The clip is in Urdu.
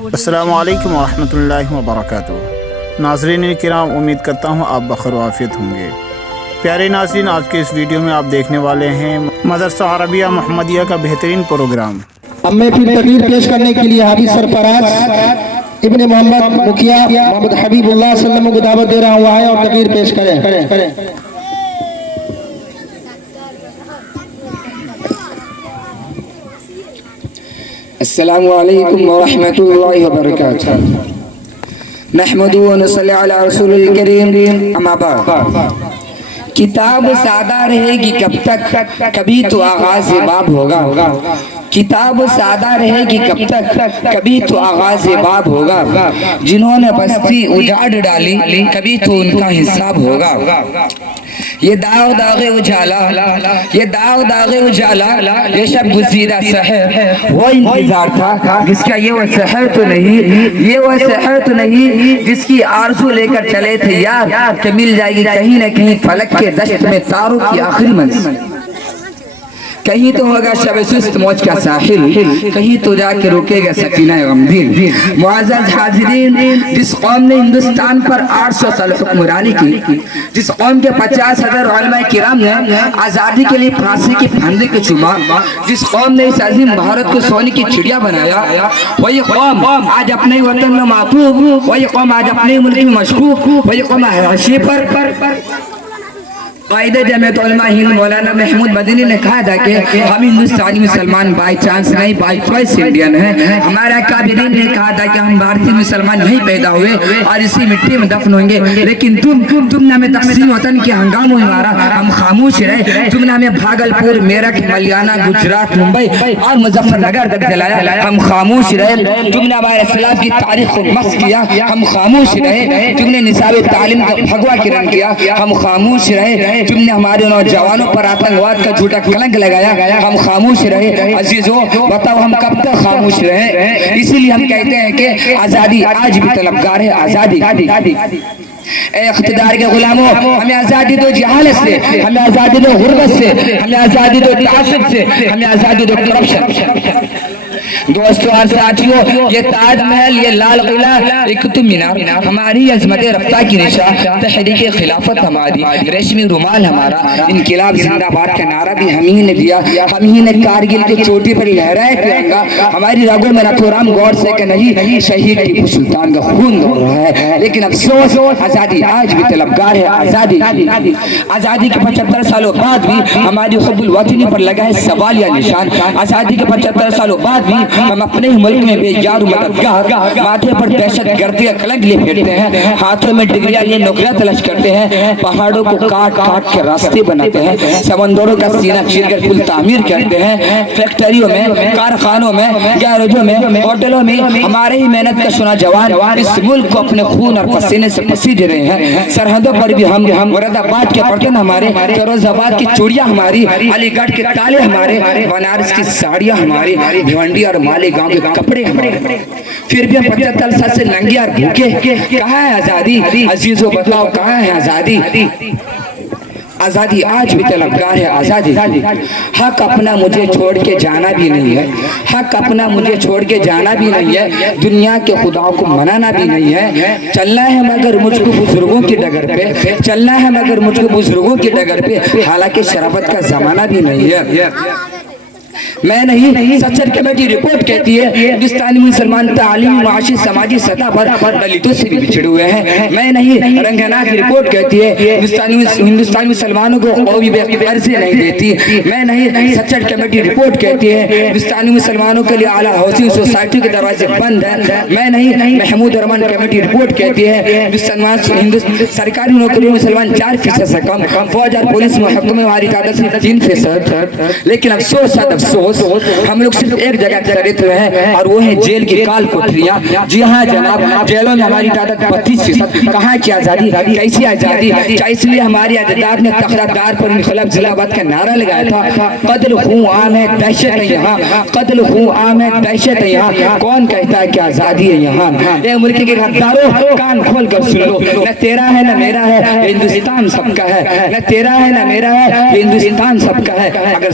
السلام علیکم ورحمۃ اللہ وبرکاتہ۔ ناظرین کرام، امید کرتا ہوں آپ بخیر و عافیت ہوں گے۔ پیارے ناظرین، آج کے اس ویڈیو میں آپ دیکھنے والے ہیں مدرسہ عربیہ محمدیہ کا بہترین پروگرام۔ اب میں پھر تقریر پیش کرنے کے لیے حافظ سرفراز ابن محمد مکھیا محمد حبیب اللہ صلی اللہ علیہ وسلم کو دعوت دے رہا ہوں، آئے اور تقریر پیش کریں۔ السلام علیکم ورحمۃ اللہ وبرکاتہ۔ نحمد و نصلی علی رسول الکریم، اما بعد۔ کتاب سادہ رہے گی کب تک، کبھی تو آغاز باب ہوگا۔ کتاب سادہ رہے گی کب تک، کبھی تو آغاز باب ہوگا۔ جنہوں نے بستی اجاڑ ڈالی، کبھی تو ان کا حساب ہوگا۔ یہ داغ داغ اجالا، یہ داغ داغ اجالا، یہ شب گزیدہ سحر، وہ انتظار تھا جس کا یہ وہ سحر تو نہیں، یہ وہ سحر تو نہیں جس کی آرزو لے کر چلے تھے یار کہ مل جائے گی کہیں نہ کہیں فلک کے دشت میں تاروں کی آخری منزل۔ کہیں تو ہوگا شب سست موج کا ساحل، کہیں تو جا کے رکے گا سکینہ غمگین۔ معزز حاضرین، جس قوم نے ہندوستان پر 800 سال حکمرانی کی، جس قوم کے 50,000 علماء کرام نے آزادی کے لیے پھانسی کی پھندے کو چوما، جس قوم نے اس عظیم بھارت کو سونے کی چڑیا بنایا، وہی قوم آج اپنے وطن میں معطوف، وہی قوم آج اپنے ملک میں مشکوک، وہی قوم حاشیے پر۔ قائد جمعیت علماء ہند مولانا محمود مدنی نے کہا تھا کہ ہم ہندوستانی مسلمان بائی چانس نہیں، بائی چوائس انڈین ہیں۔ ہمارے اکابرین نے کہا تھا کہ ہم بھارتی مسلمان نہیں پیدا ہوئے اور اسی مٹی میں دفن ہوں گے، لیکن تم نے ہمیں تقسیم وطن کے ہنگاموں میں مارا، ہم خاموش رہے۔ تم نے ہمیں بھاگلپور، میرٹھ، ملیانہ، گجرات، ممبئی اور مظفر نگر تک جلایا، ہم خاموش رہے۔ تم نے ہمارے اسلام کی تاریخ کو مسخ کیا، ہم خاموش رہے۔ تم نے نصاب تعلیم کا بھگوا کرن کیا، ہم خاموش رہے۔ تم نے ہمارے نوجوانوں پر آتنکواد کا جھوٹا کلنک لگایا، ہم خاموش رہے۔ عزیزو، بتاؤ ہم کب تک خاموش رہے؟ اسی لیے ہم کہتے ہیں کہ آزادی آج بھی طلبگار ہے، آزادی۔ اے اقتدار کے غلاموں، ہمیں آزادی دو جہالت سے، ہمیں آزادی دو غربت سے، ہمیں آزادی دو تعصب سے، ہمیں آزادی دو کرپشن سے۔ دوستو اور ساتھیو، یہ تاج محل، یہ لال قلعہ، یہ قطب مینار ہماری عظمت رفتہ کی نشان، تحریک خلافت ہماری، ریشمی رومال ہمارا، انقلاب زندہ باد کا نعرہ بھی ہم ہی نے دیا، ہم ہی نے کارگل کی چوٹی پر لہرائے ترنگا۔ ہماری رگوں میں ناتھورام گوڈسے کا نہیں، شہید ٹیپو سلطان کا خون دوڑ رہا ہے، لیکن افسوس آزادی آج بھی طلبگار ہے، آزادی۔ آزادی کے 75 سالوں بعد بھی ہماری حب الوطنی پر لگا ہے سوالیہ نشان۔ آزادی کے 75 سالوں بعد بھی ہم اپنے ہی ملک میں بے یار مددگار، ماتھے پر دہشت گردی کا کلنک لیے پھرتے ہیں، ہاتھوں میں ڈگریاں لیے نوکریاں تلاش کرتے ہیں، پہاڑوں کو کاٹ کاٹ کے راستے بناتے ہیں، سمندروں کا سینہ چیر کر پل تعمیر کرتے ہیں، فیکٹریوں میں، کارخانوں میں، گیراجوں میں، ہوٹلوں میں ہمارے ہی محنت کا سنا جوان اس ملک کو اپنے خون اور پسینے سے پسیج رہے ہیں۔ سرحدوں پر بھی ہم، مراد آباد کے پٹن ہمارے، فیروز آباد کی چوڑیاں ہماری، علی گڑھ کے تالے ہمارے، بنارس کی ساڑیاں ہماری، بھیونڈی اور مالیگاؤں کے کپڑے ہمارے، پھر بھی ہم 75 سال سے ننگے اور بھوکے۔ کہاں ہے آزادی؟ عزیزو بتاؤ کہاں ہے آزادی؟ آزادی آج بھی طلبگار ہے، آزادی۔ حق اپنا مجھے چھوڑ کے جانا بھی نہیں ہے، حق اپنا مجھے چھوڑ کے جانا بھی نہیں ہے، دنیا کے خداؤں کو منانا بھی نہیں ہے۔ چلنا ہے مگر مجھ کو بزرگوں کی ڈگر پہ، چلنا ہے مگر مجھ کو بزرگوں کی ڈگر پہ، حالانکہ شرافت کا زمانہ بھی نہیں ہے۔ میں نہیں، سچر کمیٹی رپورٹ کہتی ہے ہندوستانی مسلمان تعلیمی، معاشی، سماجی سطح پر دلتوں سے بھی بچھڑے ہوئے ہیں۔ میں نہیں، رنگنا کی رپورٹ کہتی ہے ہندوستانی مسلمانوں کو قومی عرضی نہیں دیتی۔ میں نہیں، سچر کمیٹی رپورٹ کہتی ہے ہندوستانی مسلمانوں کے لیے اعلیٰ ہاؤسنگ سوسائٹی کے دروازے بند ہیں۔ میں نہیں، محمود ارمان کمیٹی رپورٹ کہتی ہے سرکاری نوکریوں میں مسلمان 4% سے کم، فوج اور پولیس محکموں میں ہماری تعداد سے 3%۔ لیکن افسوس ہم لوگ صرف ایک جگہ چرت ہوئے ہیں اور وہ ہے جیل کی کال کوٹریاں۔ جی ہاں جناب، جیلوں میں ہماری تعداد 32%۔ کہاں کی آزادی؟ کیسی آزادی؟ اس لیے ہماری اجداد نے تخت دار پر انقلاب زندہ باد کا نعرہ لگایا تھا۔ قتل خون عام ہے، دہشت ہے یہاں، قتل خون عام ہے، دہشت ہے یہاں۔ کون کہتا ہے کہ آزادی ہے یہاں؟ اے ملک کے غداروں، کان کھول کر سن لو، نہ تیرا ہے نہ میرا ہے، ہندوستان سب کا ہے، نہ تیرا ہے نہ میرا ہے، ہندوستان سب کا ہے۔ اگر